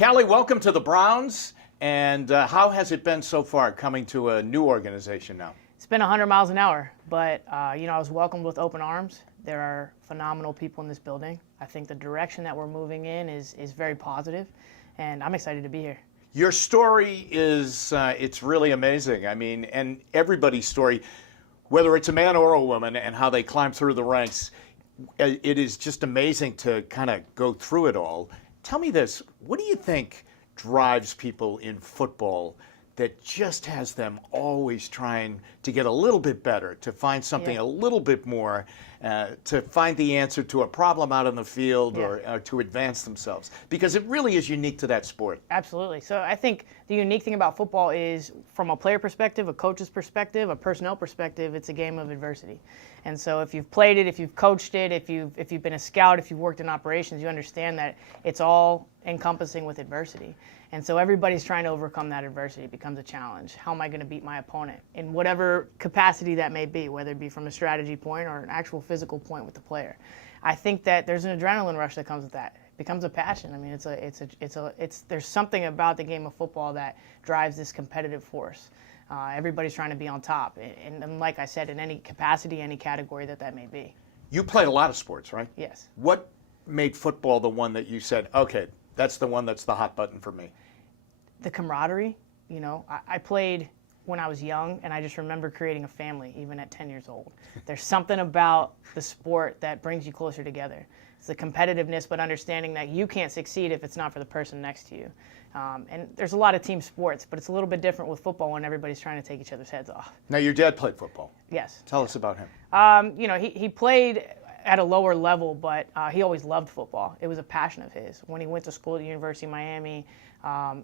Callie, welcome to the Browns. And how has it been so far coming to a new organization now? It's been 100 miles an hour, but I was welcomed with open arms. There are phenomenal people in this building. I think the direction that we're moving in is very positive, and I'm excited to be here. Your story is, it's really amazing. I mean, and everybody's story, whether it's a man or a woman, and how they climb through the ranks, it is just amazing to kind of go through it all. Tell me this, what do you think drives people in football that just has them always trying to get a little bit better, to find something a little bit more, to find the answer to a problem out on the field or to advance themselves? Because it really is unique to that sport. Absolutely. So I think the unique thing about football is, from a player perspective, a coach's perspective, a personnel perspective, it's a game of adversity. And so if you've played it, if you've coached it, if you've been a scout, if you've worked in operations, you understand that it's all encompassing with adversity. And so everybody's trying to overcome that adversity. It becomes a challenge. How am I going to beat my opponent in whatever capacity that may be, whether it be from a strategy point or an actual physical point with the player? I think that there's an adrenaline rush that comes with that. It becomes a passion. I mean, there's something about the game of football that drives this competitive force. Everybody's trying to be on top, and like I said, in any capacity, any category that may be. You played a lot of sports, right? Yes. What made football the one that you said, okay, that's the one that's the hot button for me? The camaraderie. You know, I played when I was young, and I just remember creating a family even at 10 years old. There's something about the sport that brings you closer together. It's the competitiveness, but understanding that you can't succeed if it's not for the person next to you. And there's a lot of team sports, but it's a little bit different with football when everybody's trying to take each other's heads off. Now, your dad played football. Yes. Tell us about him. You know, he played at a lower level, but he always loved football. It was a passion of his. When he went to school at the University of Miami,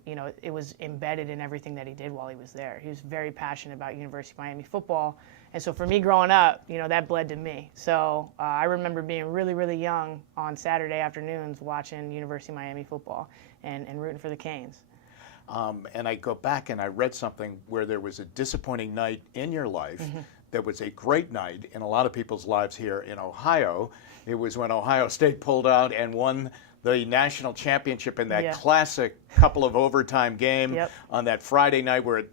you know, it was embedded in everything that he did while he was there. He was very passionate about University of Miami football. And so for me growing up, you know, that bled to me. So I remember being really, really young on Saturday afternoons watching University of Miami football and rooting for the Canes. And I go back and I read something where there was a disappointing night in your life. That was a great night in a lot of people's lives here in Ohio. It was when Ohio State pulled out and won the national championship in that classic couple of overtime game on that Friday night, where it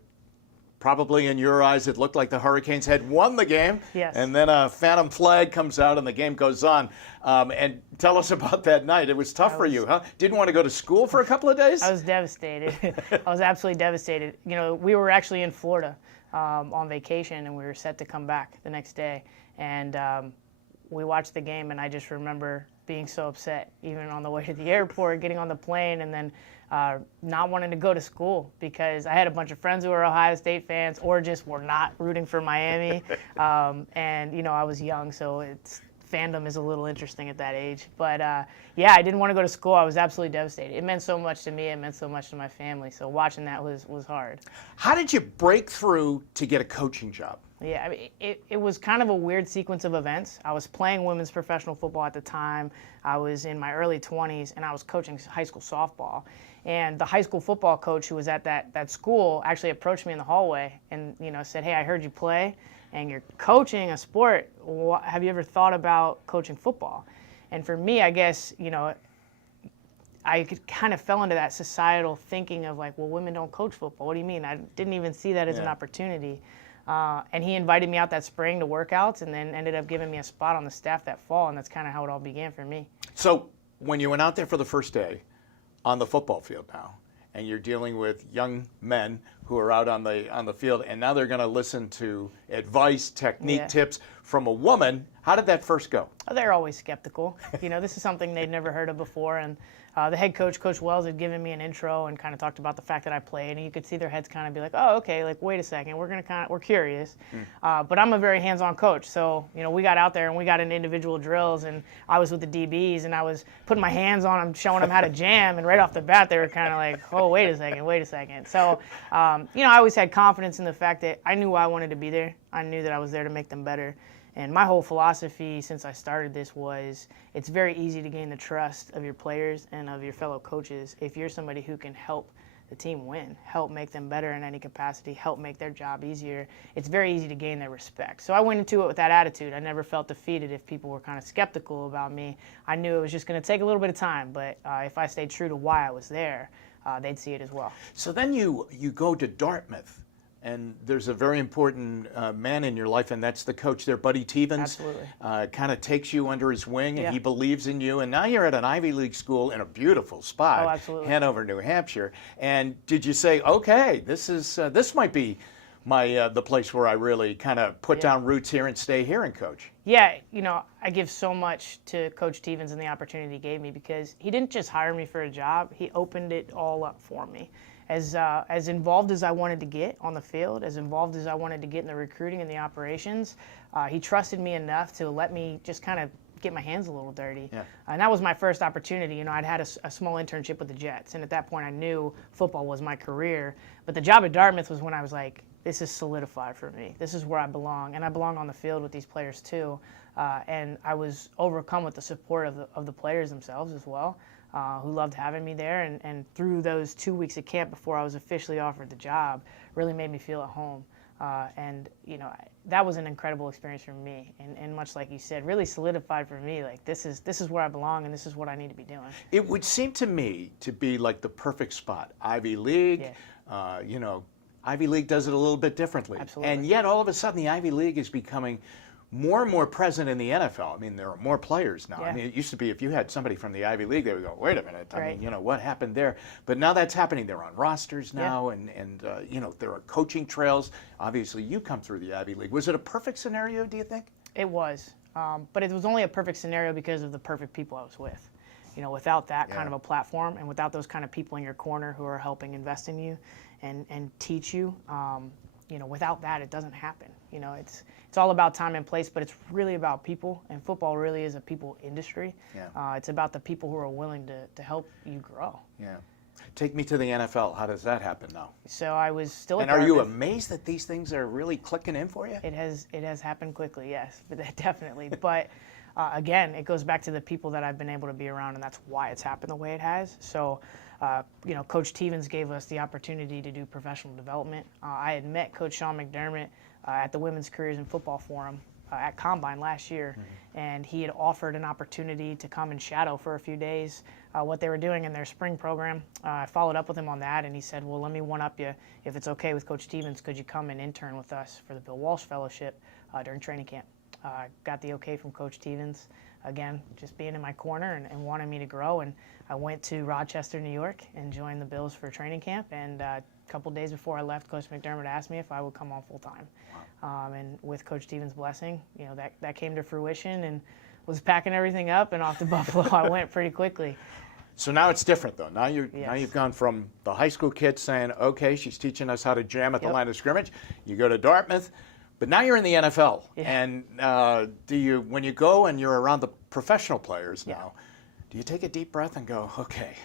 probably in your eyes it looked like the Hurricanes had won the game. Yes. And then a phantom flag comes out and the game goes on. And tell us about that night. It was tough for you, huh? Didn't want to go to school for a couple of days? I was devastated. I was absolutely devastated. You know, we were actually in Florida on vacation, and we were set to come back the next day. And we watched the game, and I just remember being so upset, even on the way to the airport, getting on the plane, and then not wanting to go to school because I had a bunch of friends who were Ohio State fans or just were not rooting for Miami. And, you know, I was young, so fandom is a little interesting at that age. But, yeah, I didn't want to go to school. I was absolutely devastated. It meant so much to me. It meant so much to my family. So watching that was hard. How did you break through to get a coaching job? Yeah, I mean, it was kind of a weird sequence of events. I was playing women's professional football at the time. I was in my early 20s, and I was coaching high school softball. And the high school football coach who was at that school actually approached me in the hallway and, you know, said, "Hey, I heard you play, and you're coaching a sport. Have you ever thought about coaching football?" And for me, I guess, you know, I kind of fell into that societal thinking of like, well, women don't coach football. What do you mean? I didn't even see that as an opportunity. And he invited me out that spring to workouts and then ended up giving me a spot on the staff that fall, and that's kind of how it all began for me. So when you went out there for the first day on the football field now, and you're dealing with young men who are out on the field, and now they're going to listen to advice, technique, tips from a woman, how did that first go? They're always skeptical. You know, this is something they'd never heard of before, and the head coach, Coach Wells, had given me an intro and kind of talked about the fact that I played, and you could see their heads kind of be like, "Oh, okay, like wait a second, we're curious." But I'm a very hands-on coach, so you know, we got out there and we got into individual drills, and I was with the DBs and I was putting my hands on them, showing them how to jam, and right off the bat they were kind of like, "Oh, wait a second." So you know, I always had confidence in the fact that I knew why I wanted to be there. I knew that I was there to make them better. And my whole philosophy since I started this was it's very easy to gain the trust of your players and of your fellow coaches if you're somebody who can help the team win, help make them better in any capacity, help make their job easier. It's very easy to gain their respect. So I went into it with that attitude. I never felt defeated if people were kind of skeptical about me. I knew it was just going to take a little bit of time, but if I stayed true to why I was there, they'd see it as well. So then you go to Dartmouth, and there's a very important man in your life, and that's the coach there, Buddy Stevens. Absolutely. Kind of takes you under his wing, and Yeah. he believes in you. And now you're at an Ivy League school in a beautiful spot, Oh, absolutely. Hanover, New Hampshire. And did you say, okay, this might be the place where I really kind of put down roots here and stay here and coach? Yeah, I give so much to Coach Stevens and the opportunity he gave me, because he didn't just hire me for a job, he opened it all up for me. As involved as I wanted to get on the field, as involved as I wanted to get in the recruiting and the operations, he trusted me enough to let me just kind of get my hands a little dirty. Yeah. And that was my first opportunity. I'd had a small internship with the Jets, and at that point I knew football was my career. But the job at Dartmouth was when I was like, this is solidified for me. This is where I belong, and I belong on the field with these players too. And I was overcome with the support of the players themselves as well, who loved having me there. And through those 2 weeks of camp before I was officially offered the job, really made me feel at home. And that was an incredible experience for me. And much like you said, really solidified for me, like this is where I belong, and this is what I need to be doing. It would seem to me to be like the perfect spot. Ivy League, Ivy League does it a little bit differently. Absolutely. And yet all of a sudden the Ivy League is becoming more and more present in the NFL. I mean, there are more players now. Yeah. I mean, it used to be if you had somebody from the Ivy League, they would go, wait a minute, I Right. mean, what happened there? But now that's happening. They're on rosters now, and there are coaching trails. Obviously, you come through the Ivy League. Was it a perfect scenario, do you think? It was, but it was only a perfect scenario because of the perfect people I was with. Without that kind of a platform, and without those kind of people in your corner who are helping invest in you and teach you, without that, it doesn't happen. It's all about time and place, but it's really about people, and football really is a people industry. Yeah. It's about the people who are willing to help you grow. Yeah. Take me to the NFL. How does that happen now? So I was still at And are you Dartmouth. amazed that these things are really clicking in for you? It has happened quickly, yes, but definitely. But again, it goes back to the people that I've been able to be around, and that's why it's happened the way it has. So, Coach Stevens gave us the opportunity to do professional development. I had met Coach Sean McDermott at the Women's Careers in Football Forum at Combine last year, and he had offered an opportunity to come and shadow for a few days what they were doing in their spring program. I followed up with him on that, and he said, well, let me one-up you. If it's okay with Coach Stevens, could you come and intern with us for the Bill Walsh Fellowship during training camp? Got the okay from Coach Stevens, again, just being in my corner and wanting me to grow. And I went to Rochester, New York, and joined the Bills for training camp. And a couple days before I left, Coach McDermott asked me if I would come on full-time. And with Coach Stevens' blessing, that came to fruition, and was packing everything up, and off to Buffalo I went pretty quickly. So now it's different, though. Now Yes. you've gone from the high school kids saying, okay, she's teaching us how to jam at the Yep. line of scrimmage. You go to Dartmouth. But now you're in the NFL, Yeah. and when you go and you're around the professional players now, do you take a deep breath and go, okay,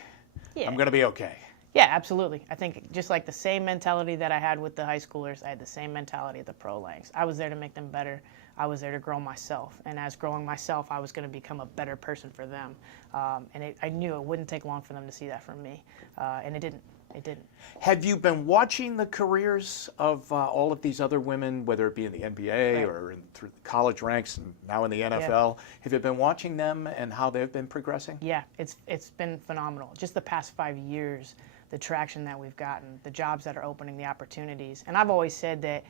Yeah. I'm going to be okay? Yeah, absolutely. I think just like the same mentality that I had with the high schoolers, I had the same mentality at the pro ranks. I was there to make them better. I was there to grow myself. And as growing myself, I was going to become a better person for them. I knew it wouldn't take long for them to see that from me. And it didn't. It didn't. Have you been watching the careers of all of these other women, whether it be in the NBA Right. or through the college ranks and now in the NFL? Have you been watching them and how they've been progressing? Yeah, it's been phenomenal. Just the past 5 years, the traction that we've gotten, the jobs that are opening, the opportunities. And I've always said that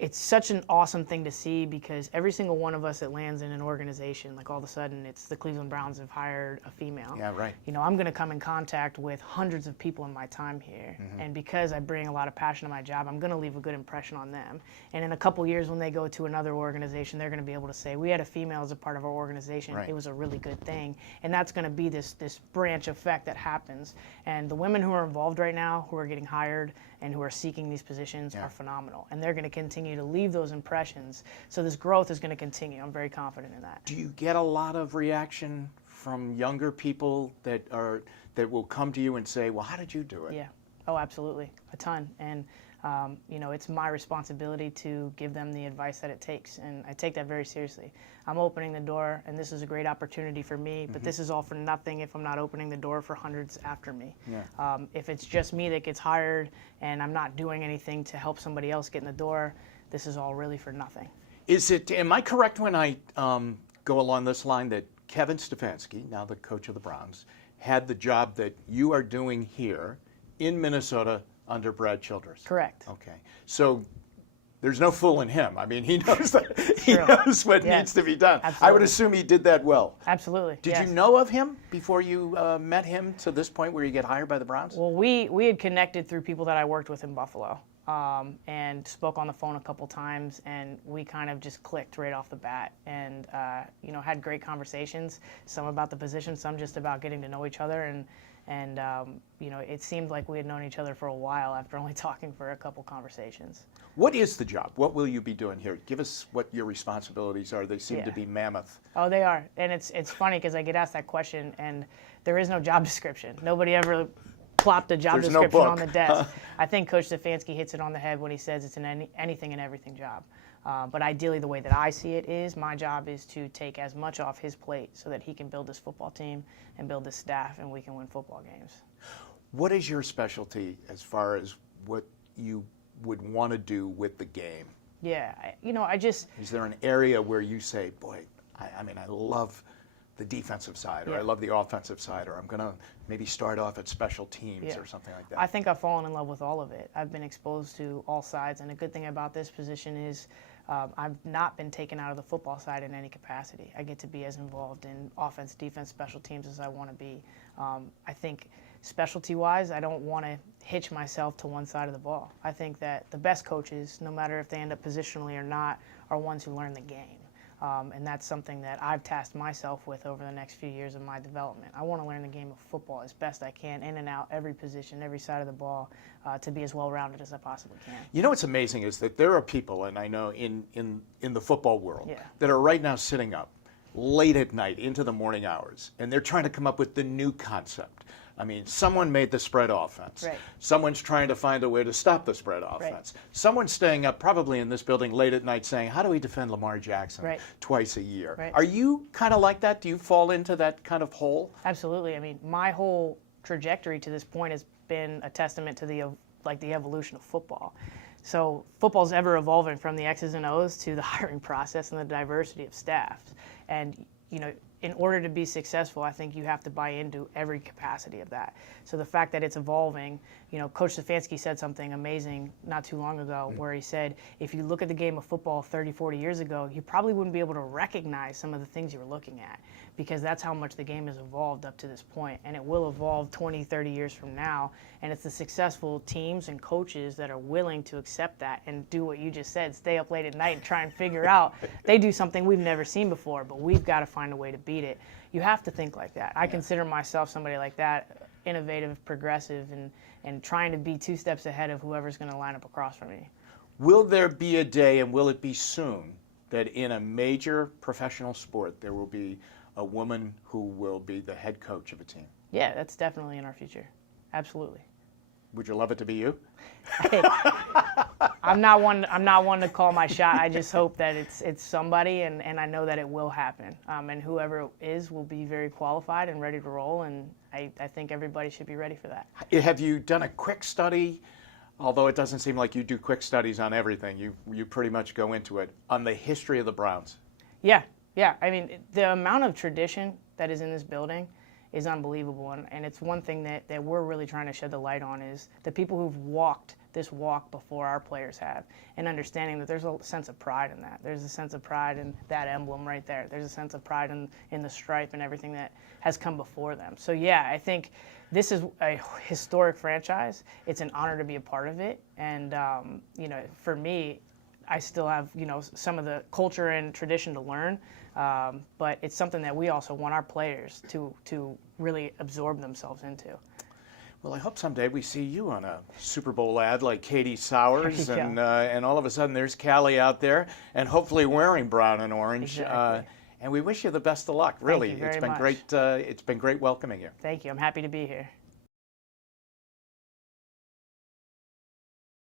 it's such an awesome thing to see, because every single one of us that lands in an organization, like all of a sudden it's the Cleveland Browns have hired a female. Yeah, right. I'm going to come in contact with hundreds of people in my time here. And because I bring a lot of passion to my job, I'm going to leave a good impression on them. And in a couple years when they go to another organization, they're going to be able to say, we had a female as a part of our organization. Right. It was a really good thing. And that's going to be this branch effect that happens. And the women who are involved right now, who are getting hired and who are seeking these positions, are phenomenal. And they're going to continue to leave those impressions. So this growth is going to continue. I'm very confident in that. Do you get a lot of reaction from younger people that will come to you and say, well, how did you do it? Yeah. Oh, absolutely. A ton. And, it's my responsibility to give them the advice that it takes. And I take that very seriously. I'm opening the door, and this is a great opportunity for me, but this is all for nothing if I'm not opening the door for hundreds after me. Yeah. If it's just me that gets hired and I'm not doing anything to help somebody else get in the door, this is all really for nothing. Am I correct when I go along this line that Kevin Stefanski, now the coach of the Browns, had the job that you are doing here in Minnesota under Brad Childress. Correct. Okay. So there's no fooling him. I mean, he knows that he knows what needs to be done. Absolutely. I would assume he did that well. Absolutely. Did you know of him before you met him to this point where you get hired by the Browns? Well, we had connected through people that I worked with in Buffalo, and spoke on the phone a couple times, and we kind of just clicked right off the bat, and had great conversations. Some about the position, some just about getting to know each other, and it seemed like we had known each other for a while after only talking for a couple conversations. What is the job? What will you be doing here? Give us what your responsibilities are. They seem to be mammoth. Oh, they are. And it's funny because I get asked that question, and there is no job description. Nobody ever plopped a job description on the desk. I think Coach Stefanski hits it on the head when he says it's an anything and everything job. But ideally, the way that I see it is my job is to take as much off his plate so that he can build this football team and build this staff, and we can win football games. What is your specialty as far as what you would want to do with the game? Yeah, I just... Is there an area where you say, boy, I love the defensive side, or I love the offensive side, or I'm going to maybe start off at special teams or something like that? I think I've fallen in love with all of it. I've been exposed to all sides, and a good thing about this position is I've not been taken out of the football side in any capacity. I get to be as involved in offense, defense, special teams as I want to be. I think specialty-wise, I don't want to hitch myself to one side of the ball. I think that the best coaches, no matter if they end up positionally or not, are ones who learn the game. And that's something that I've tasked myself with over the next few years of my development. I want to learn the game of football as best I can, in and out, every position, every side of the ball, to be as well-rounded as I possibly can. You know what's amazing is that there are people, and I know in the football world, that are right now sitting up late at night into the morning hours, and they're trying to come up with the new concept. I mean, someone made the spread offense. Right. Someone's trying to find a way to stop the spread offense. Right. Someone's staying up probably in this building late at night saying, how do we defend Lamar Jackson twice a year? Right. Are you kind of like that? Do you fall into that kind of hole? Absolutely. I mean, my whole trajectory to this point has been a testament to the evolution of football. So football's ever evolving from the X's and O's to the hiring process and the diversity of staffs. And, in order to be successful, I think you have to buy into every capacity of that. So the fact that it's evolving, Coach Stefanski said something amazing not too long ago where he said, if you look at the game of football 30, 40 years ago, you probably wouldn't be able to recognize some of the things you were looking at, because that's how much the game has evolved up to this point. And it will evolve 20, 30 years from now. And it's the successful teams and coaches that are willing to accept that and do what you just said, stay up late at night and try and figure out. They do something we've never seen before, but we've got to find a way to beat it. You have to think like that. I consider myself somebody like that, innovative, progressive, and trying to be 2 steps ahead of whoever's going to line up across from me. Will there be a day, and will it be soon, that in a major professional sport there will be a woman who will be the head coach of a team? Yeah, that's definitely in our future. Absolutely. Would you love it to be you? Hey, I'm not one to call my shot. I just hope that it's somebody, and I know that it will happen. And whoever it is will be very qualified and ready to roll, and I think everybody should be ready for that. Have you done a quick study, although it doesn't seem like you do quick studies on everything, you pretty much go into it, on the history of the Browns? Yeah. I mean, the amount of tradition that is in this building is unbelievable, and it's one thing that we're really trying to shed the light on, is the people who've walked this walk before our players have, and understanding that there's a sense of pride in that. There's a sense of pride in that emblem right there. There's a sense of pride in the stripe and everything that has come before them. So yeah, I think this is a historic franchise. It's an honor to be a part of it, and for me, I still have some of the culture and tradition to learn, but it's something that we also want our players to really absorb themselves into. Well, I hope someday we see you on a Super Bowl ad like Katie Sowers, and all of a sudden there's Callie out there, and hopefully wearing brown and orange. Exactly. And we wish you the best of luck. Really, Thank you very it's been much. great. It's been great welcoming you. Thank you. I'm happy to be here.